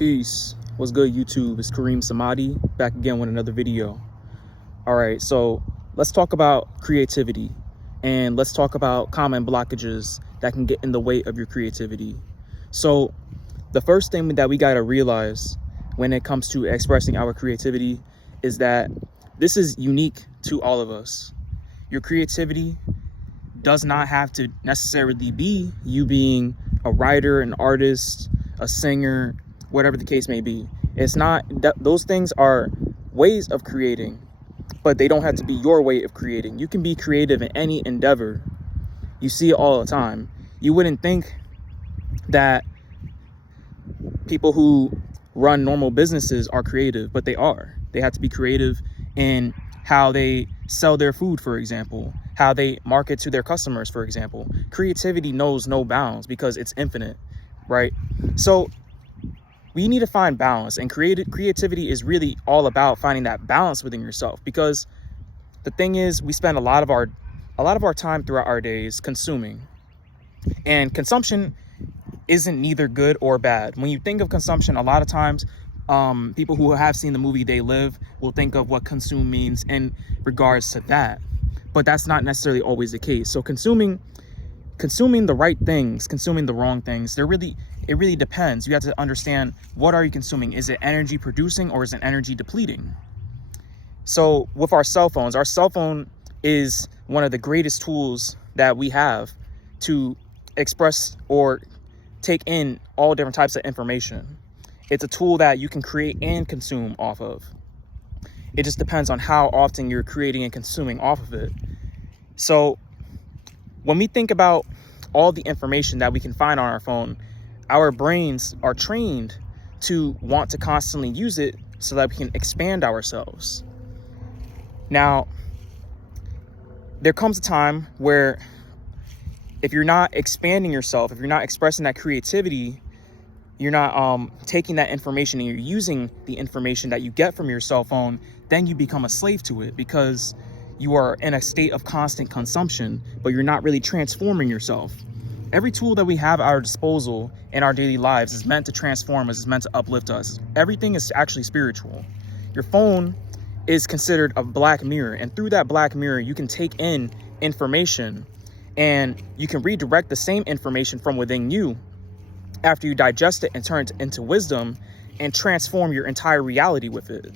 Peace. What's good, YouTube? It's Kareem Samadi back again with another video. All right, so let's talk about creativity and let's talk about common blockages that can get in the way of your creativity. So the first thing that we got to realize when it comes to expressing our creativity is that this is unique to all of us. Your creativity does not have to necessarily be you being a writer, an artist, a singer, whatever the case may be. It's not that those things are ways of creating, but they don't have to be your way of creating. You can be creative in any endeavor. You see it all the time. You wouldn't think that people who run normal businesses are creative, but they are. They have to be creative in how they sell their food, for example, how they market to their customers, for example. Creativity knows no bounds because it's infinite, right? So we need to find balance, and creativity is really all about finding that balance within yourself, because the thing is, we spend a lot of our time throughout our days consuming, and consumption isn't neither good or bad. When you think of consumption, a lot of times people who have seen the movie They Live will think of what consume means in regards to that, but that's not necessarily always the case. So consuming the right things, consuming the wrong things, it really depends. You have to understand, what are you consuming? Is it energy producing or is it energy depleting? So with our cell phone is one of the greatest tools that we have to express or take in all different types of information. It's a tool that you can create and consume off of. It just depends on how often you're creating and consuming off of it. So when we think about all the information that we can find on our phone, our brains are trained to want to constantly use it so that we can expand ourselves. Now, there comes a time where if you're not expanding yourself, if you're not expressing that creativity, you're not taking that information and you're using the information that you get from your cell phone, then you become a slave to it, because you are in a state of constant consumption, but you're not really transforming yourself. Every tool that we have at our disposal in our daily lives is meant to transform us, is meant to uplift us. Everything is actually spiritual. Your phone is considered a black mirror, and through that black mirror, you can take in information and you can redirect the same information from within you after you digest it and turn it into wisdom and transform your entire reality with it.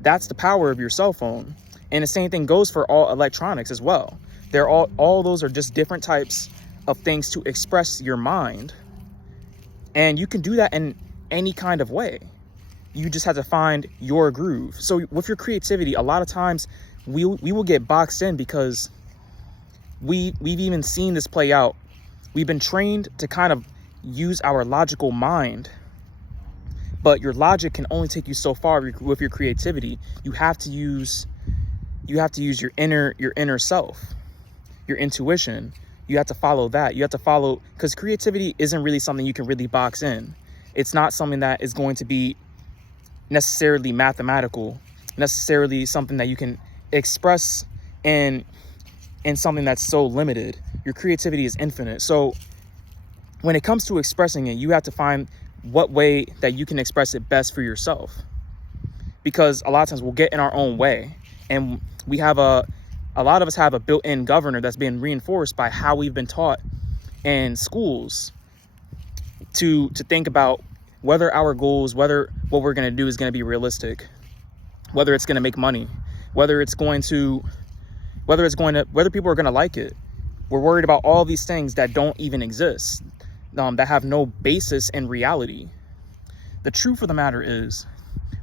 That's the power of your cell phone. And the same thing goes for all electronics as well. They're all those are just different types of things to express your mind. And you can do that in any kind of way. You just have to find your groove. So with your creativity, a lot of times we will get boxed in because we've even seen this play out. We've been trained to kind of use our logical mind, but your logic can only take you so far with your creativity. You have to use your inner self, your intuition. You have to follow that. You have to follow, because creativity isn't really something you can really box in. It's not something that is going to be necessarily mathematical, necessarily something that you can express in something that's so limited. Your creativity is infinite. So when it comes to expressing it, you have to find what way that you can express it best for yourself. Because a lot of times we'll get in our own way, and we have a lot of us have a built-in governor that's been reinforced by how we've been taught in schools to think about whether our goals, whether what we're going to do is going to be realistic, whether it's going to make money, whether people are going to like it. We're worried about all these things that don't even exist, that have no basis in reality. The truth of the matter is,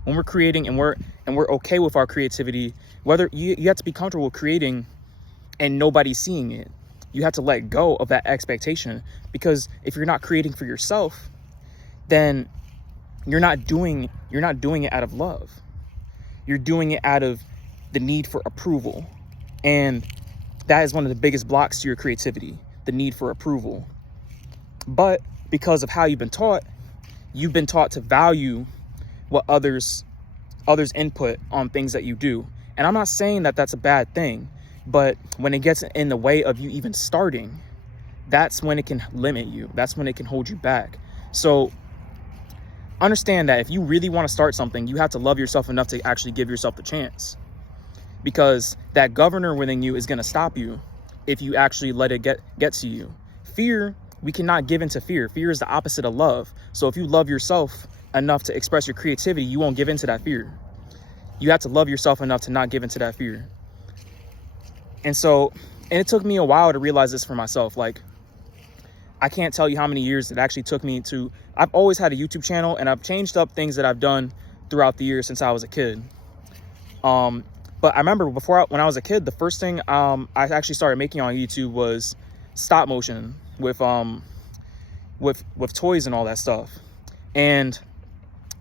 when we're creating and we're okay with our creativity, whether you have to be comfortable with creating and nobody seeing it. You have to let go of that expectation, because if you're not creating for yourself, then you're not doing it out of love. You're doing it out of the need for approval. And that is one of the biggest blocks to your creativity, the need for approval. But because of how you've been taught to value what others input on things that you do. And I'm not saying that that's a bad thing, but when it gets in the way of you even starting, that's when it can limit you. That's when it can hold you back. So understand that if you really want to start something, you have to love yourself enough to actually give yourself the chance, because that governor within you is going to stop you if you actually let it get to you. Fear, we cannot give into fear. Fear is the opposite of love. So if you love yourself enough to express your creativity, you won't give into that fear. You have to love yourself enough to not give into that fear. And it took me a while to realize this for myself. Like, I can't tell you how many years it actually took me to, I've always had a YouTube channel, and I've changed up things that I've done throughout the years since I was a kid. But I remember when I was a kid, the first thing I actually started making on YouTube was stop motion with toys and all that stuff. And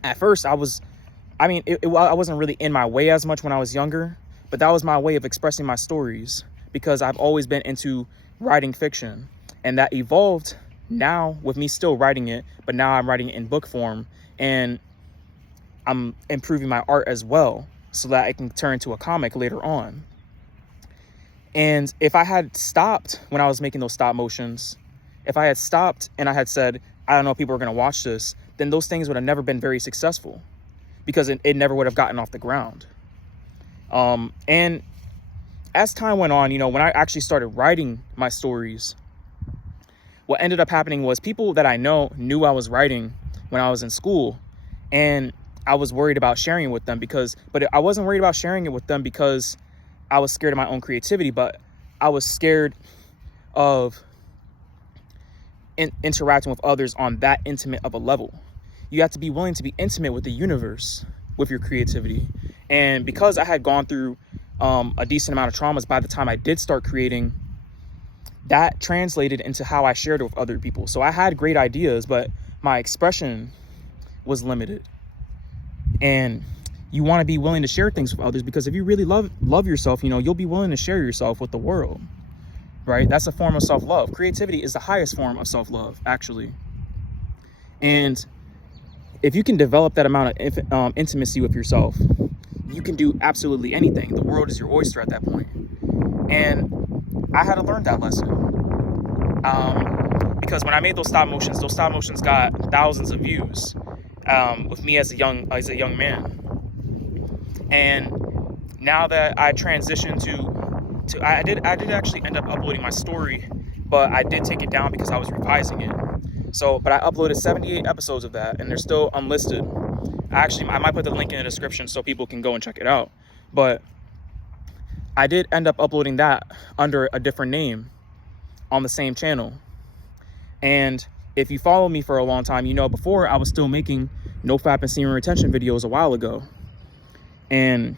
at first I wasn't really in my way as much when I was younger, but that was my way of expressing my stories, because I've always been into writing fiction, and that evolved now with me still writing it, but now I'm writing it in book form, and I'm improving my art as well, so that it can turn into a comic later on. And if I had stopped when I was making those stop motions, if I had stopped and I had said, I don't know if people are going to watch this, then those things would have never been very successful, because it never would have gotten off the ground. And as time went on, when I actually started writing my stories, what ended up happening was people that I knew I was writing when I was in school, and I was worried about sharing it with them but I wasn't worried about sharing it with them because I was scared of my own creativity, but I was scared of interacting with others on that intimate of a level. You have to be willing to be intimate with the universe with your creativity. And because I had gone through a decent amount of traumas by the time I did start creating, that translated into how I shared it with other people. So I had great ideas, but my expression was limited. And you want to be willing to share things with others, because if you really love yourself, you'll be willing to share yourself with the world, right? That's a form of self-love. Creativity is the highest form of self-love, actually. And if you can develop that amount of intimacy with yourself, you can do absolutely anything. The world is your oyster at that point. And I had to learn that lesson. Because when I made those stop motions got thousands of views with me as a young man. And now that I transitioned to I did actually end up uploading my story, but I did take it down because I was revising it. But I uploaded 78 episodes of that, and they're still unlisted. I might put the link in the description so people can go and check it out. But I did end up uploading that under a different name on the same channel. And if you follow me for a long time, before I was still making NoFap and semen retention videos a while ago. And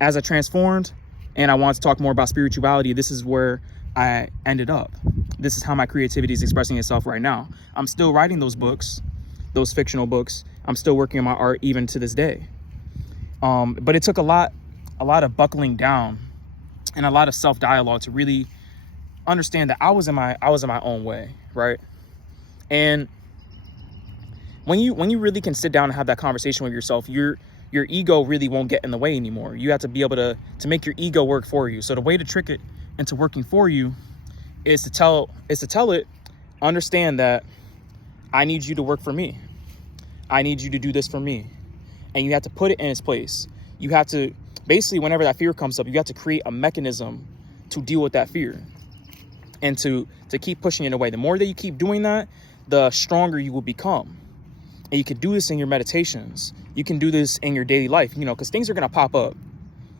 as I transformed and I wanted to talk more about spirituality, this is where I ended up. This is how my creativity is expressing itself right now. I'm still writing those books, those fictional books. I'm still working on my art even to this day. But it took a lot of buckling down and a lot of self-dialogue to really understand that I was in my own way, right? And when you really can sit down and have that conversation with yourself, your ego really won't get in the way anymore. You have to be able to make your ego work for you. So the way to trick it into working for you is to tell it, understand that I need you to work for me. I need you to do this for me. And you have to put it in its place. You have to, basically, whenever that fear comes up, you have to create a mechanism to deal with that fear and to keep pushing it away. The more that you keep doing that, the stronger you will become. And you can do this in your meditations. You can do this in your daily life, because things are going to pop up.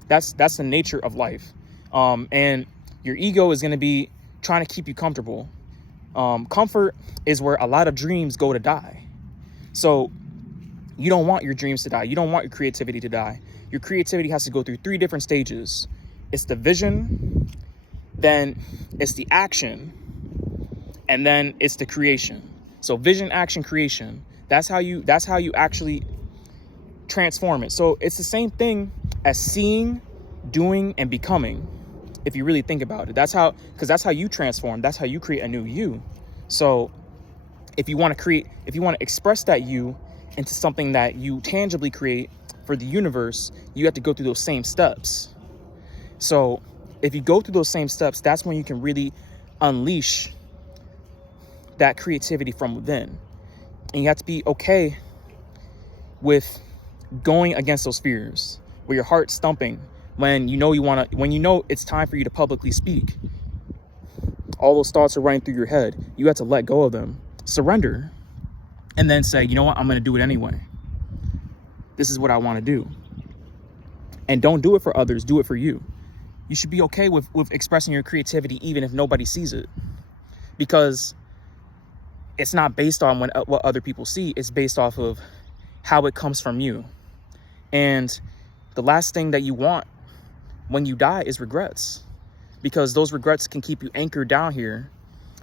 That's the nature of life. And your ego is going to be trying to keep you comfortable. Comfort is where a lot of dreams go to die. So you don't want your dreams to die. You don't want your creativity to die. Your creativity has to go through 3 different stages. It's the vision, then it's the action, and then it's the creation. So vision, action, creation. That's how you actually transform it. So it's the same thing as seeing, doing, and becoming. If you really think about it, that's how you transform. That's how you create a new you. So if you want to express that you into something that you tangibly create for the universe, you have to go through those same steps. So if you go through those same steps, that's when you can really unleash that creativity from within. And you have to be okay with going against those fears, where your heart's thumping, when you know it's time for you to publicly speak. All those thoughts are running through your head. You have to let go of them, surrender, and then say, you know what, I'm going to do it anyway. This is what I want to do. And don't do it for others, do it for you. You should be okay with expressing your creativity even if nobody sees it, because it's not based on what other people see. It's based off of how it comes from you. And the last thing that you want when you die is regrets, because those regrets can keep you anchored down here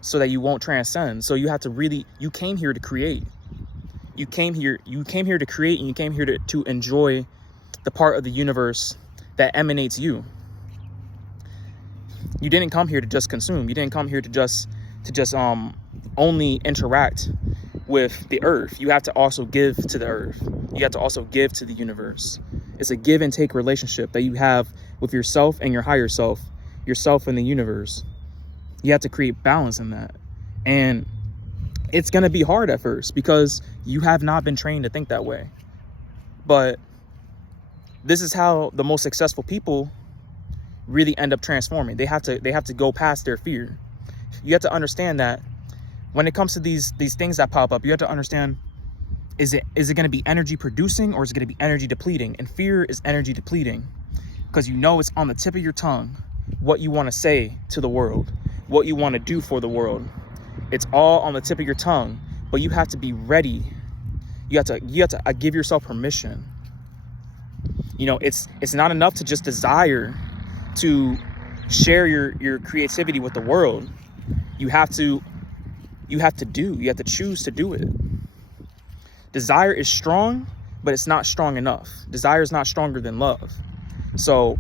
so that you won't transcend. So you have to you came here to create. You came here to create, and you came here to enjoy the part of the universe that emanates you. You didn't come here to just consume. You didn't come here to just only interact with the earth. You have to also give to the earth. You have to also give to the universe. It's a give and take relationship that you have with yourself and your higher self, yourself and the universe. You have to create balance in that. And it's going to be hard at first because you have not been trained to think that way. But this is how the most successful people really end up transforming. They have to go past their fear. You have to understand that when it comes to these things that pop up, you have to understand, is it going to be energy producing or is it going to be energy depleting? And fear is energy depleting, because you know it's on the tip of your tongue what you want to say to the world, what you want to do for the world. It's all on the tip of your tongue, but you have to be ready. You have to give yourself permission. You know, it's not enough to just desire to share your creativity with the world. You have to choose to do it. Desire is strong, but it's not strong enough. Desire is not stronger than love. So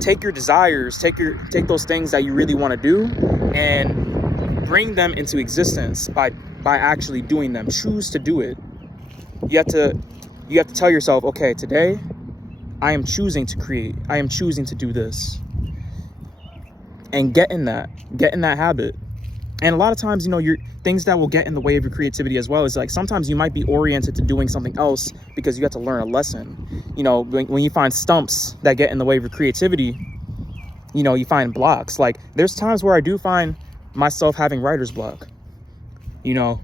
take your desires, take those things that you really want to do, and bring them into existence by actually doing them. Choose to do it. You have to tell yourself, okay, today I am choosing to create. I am choosing to do this. And get in that habit. And a lot of times, you know, things that will get in the way of your creativity as well is like, sometimes you might be oriented to doing something else because you have to learn a lesson. You know, when you find stumps that get in the way of your creativity, you know, you find blocks. Like, there's times where I do find myself having writer's block, you know,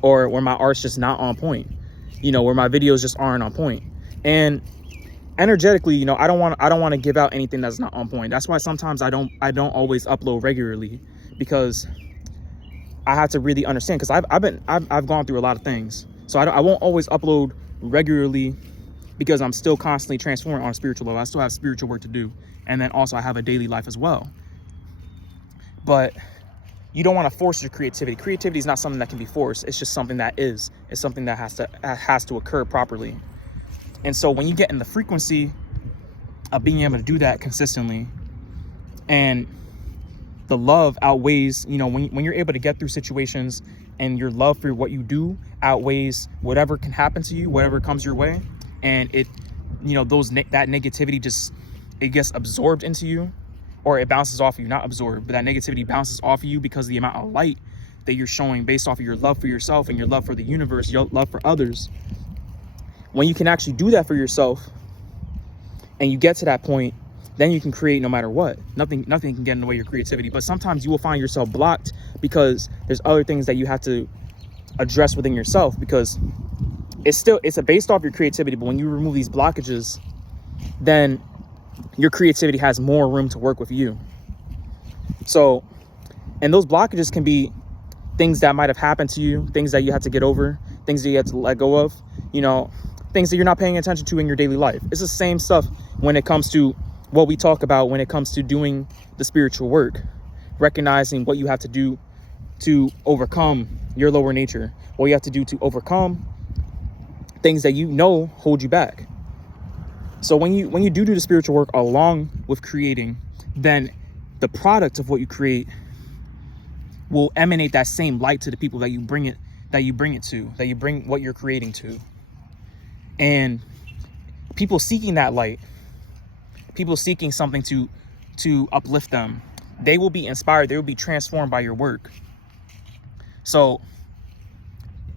or where my art's just not on point, you know, where my videos just aren't on point. And energetically, you know, I don't want to give out anything that's not on point. That's why sometimes I don't always upload regularly, because I have to really understand, because I've gone through a lot of things. So I won't always upload regularly, because I'm still constantly transforming on a spiritual level. I still have spiritual work to do. And then also I have a daily life as well. But you don't want to force your creativity. Creativity is not something that can be forced. It's just something that is. It's something that has to occur properly. And so when you get in the frequency of being able to do that consistently, and the love outweighs, you know, when you're able to get through situations and your love for what you do outweighs whatever can happen to you, whatever comes your way, and it, you know, that negativity it gets absorbed into you, or it bounces off of you, not absorbed, but that negativity bounces off of you because of the amount of light that you're showing based off of your love for yourself and your love for the universe, your love for others. When you can actually do that for yourself and you get to that point, then you can create no matter what. Nothing can get in the way of your creativity. But sometimes you will find yourself blocked because there's other things that you have to address within yourself, because it's based off your creativity. But when you remove these blockages, then your creativity has more room to work with you. So, and those blockages can be things that might have happened to you, things that you had to get over, things that you had to let go of, you know, things that you're not paying attention to in your daily life. It's the same stuff when it comes to what we talk about when it comes to doing the spiritual work, recognizing what you have to do to overcome your lower nature, what you have to do to overcome things that you know hold you back. So when you do the spiritual work along with creating, then the product of what you create will emanate that same light to the people that you bring it to, that you bring what you're creating to. And people seeking that light, people seeking something to uplift them, they will be inspired, they will be transformed by your work. So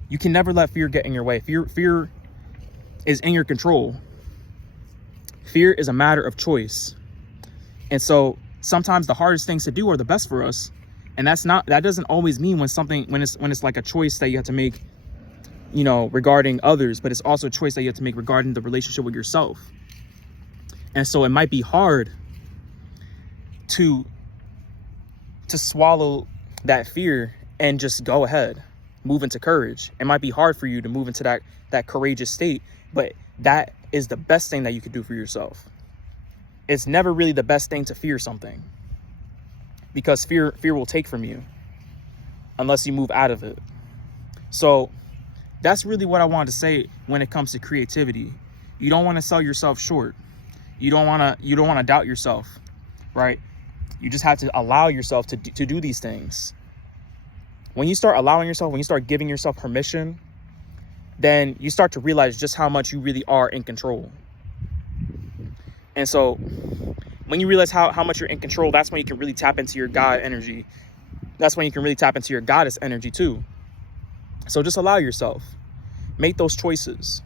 you can never let fear get in your way. Fear is in your control. Fear is a matter of choice. And so sometimes the hardest things to do are the best for us. And that doesn't always mean when it's like a choice that you have to make, you know, regarding others, but it's also a choice that you have to make regarding the relationship with yourself. And so it might be hard to swallow that fear and just go ahead, move into courage. It might be hard for you to move into that courageous state, but that is the best thing that you could do for yourself. It's never really the best thing to fear something, because fear will take from you unless you move out of it. So that's really what I wanted to say when it comes to creativity. You don't want to sell yourself short. You don't want to doubt yourself, right? You just have to allow yourself to do these things. When you start allowing yourself, when you start giving yourself permission, then you start to realize just how much you really are in control. And so when you realize how much you're in control, that's when you can really tap into your God energy. That's when you can really tap into your goddess energy too. So just allow yourself. Make those choices.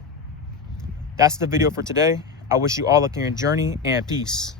That's the video for today. I wish you all luck in your journey, and peace.